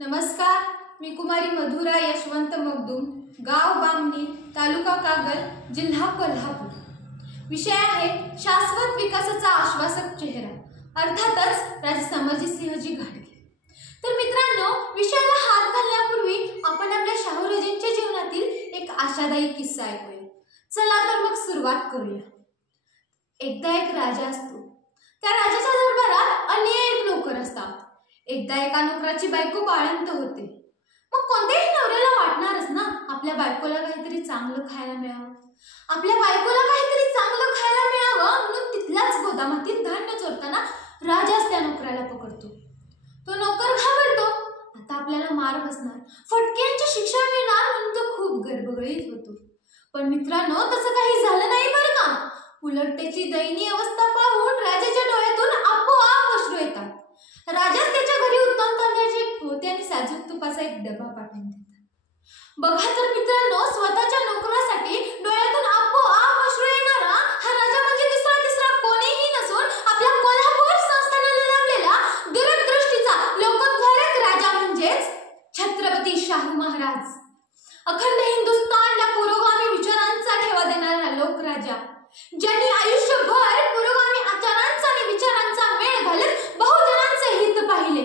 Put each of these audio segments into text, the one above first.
नमस्कार, मी कुमारी मधुरा यशवंत मगदूम, गाव बामणी, तालुका कागल, जिल्हा कोल्हापूर। विषय आहे शाश्वत विकासाचा आश्वासक चेहरा, अर्थातच राजे समरजितसिंहजी घाटगे। तर मित्रांनो, विषयाला हात घालण्यापूर्वी आपण आपल्या शाहूराजांच्या जीवनातील एक आशादायी किस्सा ऐकूया। चला तर मग सुरुवात करूया। एकदा एक राजा असतो। त्या राजाच्या दरबारात अनेक नोकर असतात। एकदा एका नोकराची बायको बाळंत होते। मग कोणत्याही नवऱ्याला वाटणारच ना, आपल्या बायकोला काहीतरी चांगलं खायला मिळावं, आपल्या बायकोला काहीतरी चांगलं खायला मिळावं म्हणून तिथल्याच गोदामातील धान्य चोरताना राजाच त्या नोकराला पकडतो। तो नोकर घाबरतो, आता आपल्याला मार बसणार, फटक्यांची शिक्षा मिळणार म्हणून तो खूप गडबडीत होतो। पण मित्रांनो, तसं काही झालं नाही बरं का। उलट त्याची दयनीय अवस्था पाहून राजाच्या डोळ्यातून आपोआप अश्रू येतात। राजाच त्याच्या घरी उत्तम तांदळाचे एक पोते आणि साजूक तुपाचा एक डबा पाठवून देतात। बघा तर मित्रांनो, स्वतःच्या नोकरासाठी डोळ्यातून आपोआप अश्रू येणारा हा राजा म्हणजे तिसरा कोणीही नसून आपल्या कोल्हापूर संस्थानाला लाभलेला दूरदृष्टीचा लोकोद्धारक राजा म्हणजेच छत्रपती शाहू महाराज। अखंड हिंदुस्थानला पुरोगामी विचारांचा ठेवा देणारा लोकराजा, ज्यांनी आयुष्यभर पुरोगामी आचारांचा आणि विचारांचा मेळ घालत बहुजनांचे हित पाहिले।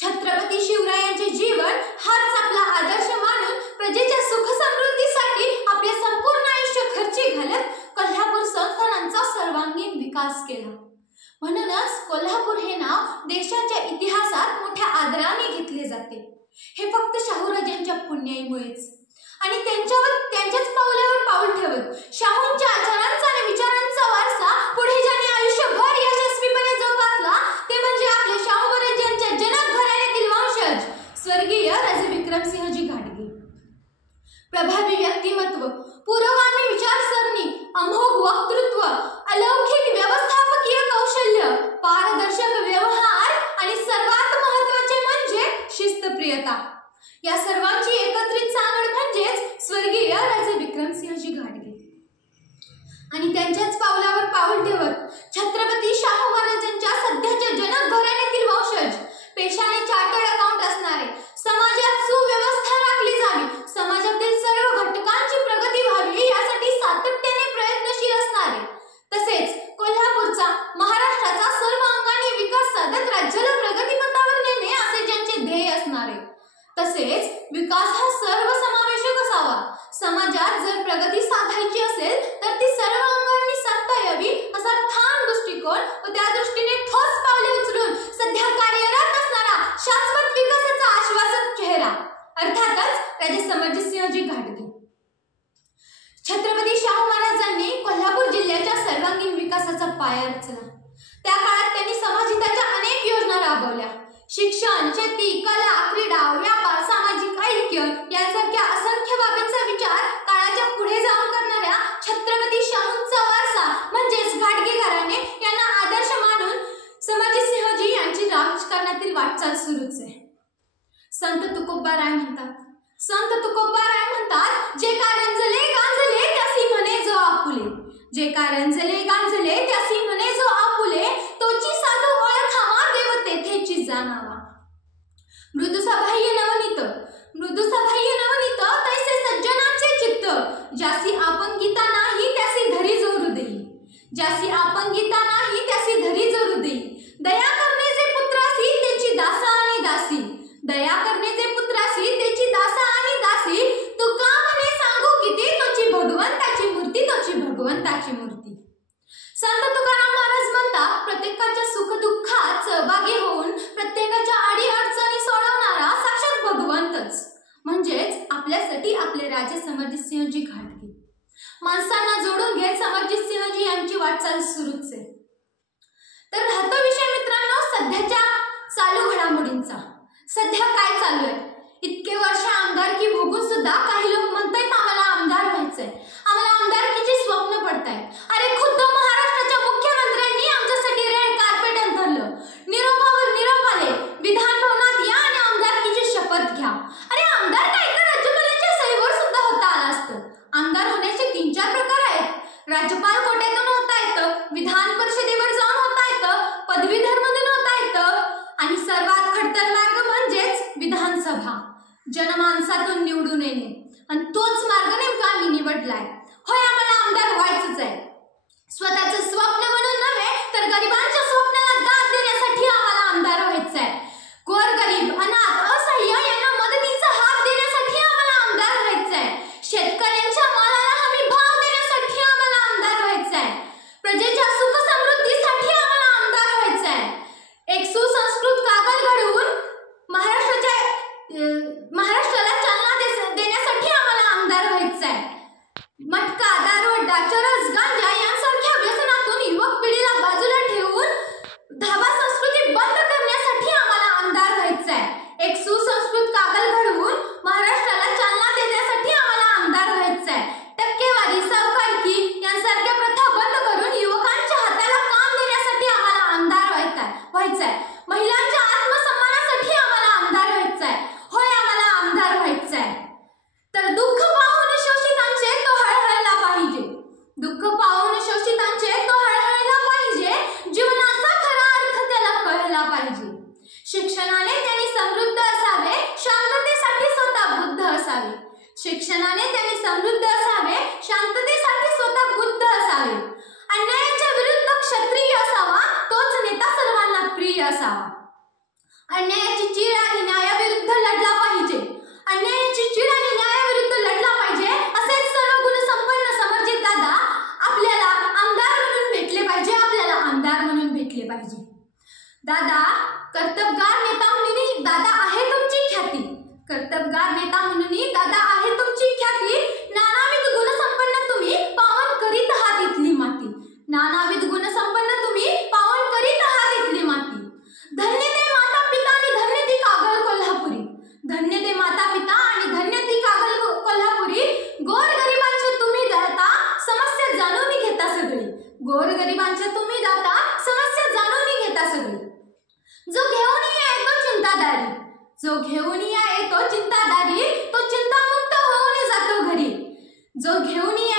छत्रपती शिवरायांचे जीवन हाच आपला आदर्श मानून प्रजेच्या सुख समृद्धीसाठी आपले संपूर्ण आयुष्य खर्ची घालत कोल्हापूर संस्थानांचा सर्वांगीण विकास केला। म्हणूनच कोल्हापूर हे नाव देशाच्या इतिहासात मोठ्या आदराने घेतले जाते। हे फक्त शाहूराजांच्या पुण्याईमुळेच आणि त्यांच्याच पावलावर पाऊल ठेवत शाहूंच्या आचारांचा आणि विचारांचा वारसा पुढे ज्याने आयुष्यभर यशस्वीपणे जोपासला ते म्हणजे आपले शाहू महाराजांच्या जनक घराण्यातील वंशज स्वर्गीय राजे विक्रमसिंहजी घाटगे। प्रभावी व्यक्तिमत्व, पुरोगामी विचारसरणी, अमोघ वक्तृत्व, अलौकिक व्यवस्थापकीय कौशल्य, पारदर्शक व्यवहार आणि सर्वात महत्त्वाचे म्हणजे शिस्तप्रियता, या सर्वांची एकत्रित सांगड म्हणजेच स्वर्गीय राजे विक्रमसिंहजी घाटगे। आणि त्यांच्याच पावलावर पाऊल ठेवत छत्रपती शाहू महाराजांच्या सध्याच्या जनक घराण्यातील वंशज, पेशाने चार्टर्ड अकाउंट असणारे, समाजात सुव्यवस्था राखली जावी, समाजातील सर्व घटकांची प्रगती व्हावी यासाठी सातत्याने प्रयत्नशील असणारे, तसेच कोल्हापूरचा, महाराष्ट्राचा सर्व अंगाने विकास साधत राज्याला प्रगतीपथावर नेणे असे ज्यांचे ध्येय असणारे, तसेच विकास हा सर्वसमावेशक असावा, समाजात जर प्रगती साधायची असेल तर ती सर्व अंगांनी साधता यावी असा ठाम दृष्टिकोन व त्या दृष्टीने ठोस पावले उचलून सध्या कार्यरत असणारा शाश्वत विकासाचा आश्वासक चेहरा, अर्थातच राजे समरजितसिंहजी घाटगे। छत्रपती शाहू महाराजांनी कोल्हापूर जिल्ह्याच्या सर्वांगीण विकासाचा पाया रचला। त्या काळात त्यांनी समाजहिताच्या अनेक योजना राबवल्या। शिक्षण, शेती, कला, क्रीडा, व्यापार, सामाजिक ऐक्य यांसारख्या असंख्य बाबींचा विचार काळाच्या पुढे जाऊन करणाऱ्या छत्रपती शाहूंचा वारसा म्हणजेच घाटगे घराणे यांना आदर्श मानून समरजितसिंहजी यांची राजकारणातील वाटचाल सुरूच आहे। संत तुकोबाराय म्हणतात, जे कारंजले गांजले त्यासी म्हणे जो आपुले, जे कारंजले गांजले त्यासी म्हणे जो आपुले, तोची साधू ओळखावा देव तेथेची जाणावा। मृदुसभाह्य नवनीत तैसे सज्जनाचे चित्त, ज्यासी आपंगिता नाही त्यासी धरी जो हृदयी, ज्यासी आपंगिता नाही त्यासी धरी जो हृदयी, दया करणे जे पुत्रासी त्याची दासा आणि दासी, दया करणे जे पुत्रासी त्याची दासा आणि दासी, तुका म्हणे सांगू किती तोची भगवंताची मूर्ती, तोची भगवंताची मूर्ती। संत तुकाराम महाराज म्हणतात, प्रत्येकाच्या सुखदुःखात सहभागी होऊन प्रत्येकाच्या अडी अडचणी सोडवणारा साक्षात भगवंतच म्हणजेच आपल्यासाठी आपले राजे समरजितसिंहजी घाटगे। माणसांना जोडून घेत समरजितसिंहजी यांची वाटचाल सुरूच आहे। तर राहतो विषय मित्रांनो सध्याच्या चालू घडामोडींचा। सध्या काय चालू आहे? इतके वर्ष आमदारकी भोगून सुद्धा काही लोक म्हणतायत आम्हाला आमदार व्हायचंय, आम्हाला आमदारकीची स्वप्न पडतायत। अरे खुद्द महाराष्ट्राच्या मुख्यमंत्र्यांनी आमच्यासाठी रेड कार्पेट अंथरलं, निरोपावर निरोप आले, विधान भवनात या आणि आमदारकीची शपथ घ्या। अरे आमदार काय का राज्यपालांच्या सहीवर सुद्धा होता आला असतं। आमदार होण्याचे 3-4 प्रकार आहेत। राज्यपाल कोट्यातून होता येतं, विधान परिषदेवर जाऊन होता येतं, पदवीधर मधून होता येतं आणि सर्वात खडतर मार्ग म्हणजेच विधान विधानसभा जनमानसातून निवडून येणे आणि तोच मार्ग नेमका आम्ही निवडलाय. होय, आम्हाला आमदार व्हायचंच आहे. स्वतःचं स्वप्न म्हणून नव्हे तर गरिबांच्या स्वप्नाला दाद देण्यासाठी आम्हाला आमदार व्हायचं आहे. गोरगरीब, अनाथ, असहाय्य यांना मदतीचा हात देण्यासाठी आम्हाला आमदार व्हायचं आहे. शेतकऱ्यांच्या मालाला हमी भाव देण्यासाठी आम्हाला आमदार व्हायचं आहे. प्रजेच्या सुख समृद्धीसाठी आम्हाला आमदार व्हायचं आहे. एक सुसंस्कृत कागद घडवून महाराष्ट्राला चालना देण्यासाठी आम्हाला आमदार व्हायचं आहे. मटका, दारू, अड्डा, चरस, गांजा यांसारख्या व्यसनातून युवक पिढीला बाजूला ठेवून धाबा संस्कृती बंद करण्यासाठी आम्हाला आमदार व्हायचं आहे. एक सुसंस्कृत कागद घडवून महाराष्ट्राला चालना देण्यासाठी आम्हाला आमदार व्हायचं आहे. टक्केवारी, सावकारकी यांसारख्या प्रथा बंद करून युवकांच्या हाताला काम देण्यासाठी आम्हाला आमदार व्हायचं आहे. महिलांच्या आत्मसन्मानासाठी आम्हाला आमदार व्हायचं आहे. होय, आम्हाला आमदार व्हायचं आहे. तर दुःख पाहून शोषितांचे तो हळहळला पाहिजे. दुःख पाहून शोषितांचे तो हळहळला पाहिजे. जीवनाचा खरा अर्थ त्याला कळला पाहिजे. शिक्षणाने त्यांनी समृद्ध असावे, शांततेसाठी स्वतः बुद्ध असावे. शिक्षणाने त्यांनी समृद्ध असावे, शांततेसाठी स्वतः बुद्ध असावे. अन्यायाच्या विरुद्ध क्षत्रिय असावा, तोच नेता सर्वांना प्रिय असावा. अन्यायाची चीड आणि न्यायाविरुद्ध लढला पाहिजे. अन्यायाची चीड आणि न्यायाविरुद्ध लढला पाहिजे. असेच सर्व गुणसंपन्न समर्जित दादा आपल्याला आमदार म्हणून भेटले पाहिजे. आपल्याला आमदार म्हणून भेटले पाहिजे. दादा कर्तबगार नेता म्हणून दादा आहे तुमची ख्याती. कर्तबगार नेता म्हणून दादा आहे तुमची ख्याती. नानाविध गुणसंपन्न तुम्ही पावन करीत आहात इथली माती. नानाविध गुणसंपन्न तुम्ही पावन करीत आहात इथली माती. धन्य ते माता पिता आणि धन्य ती कागल कोल्हापुरी. धन्य ते माता पिता आणि धन्य ती कागल कोल्हापुरी. गोरगरिबांचे तुम्ही दाता, समस्या जाणून घेता सगळी. गोरगरिबांचे तुम्ही दाता, समस्या जाणून घेता सगळी. जो घेऊन येतो चिंतादारी, जो घेऊन येतो चिंतादारी, तो चिंतामुक्त होऊन जातो घरी. जो घेऊन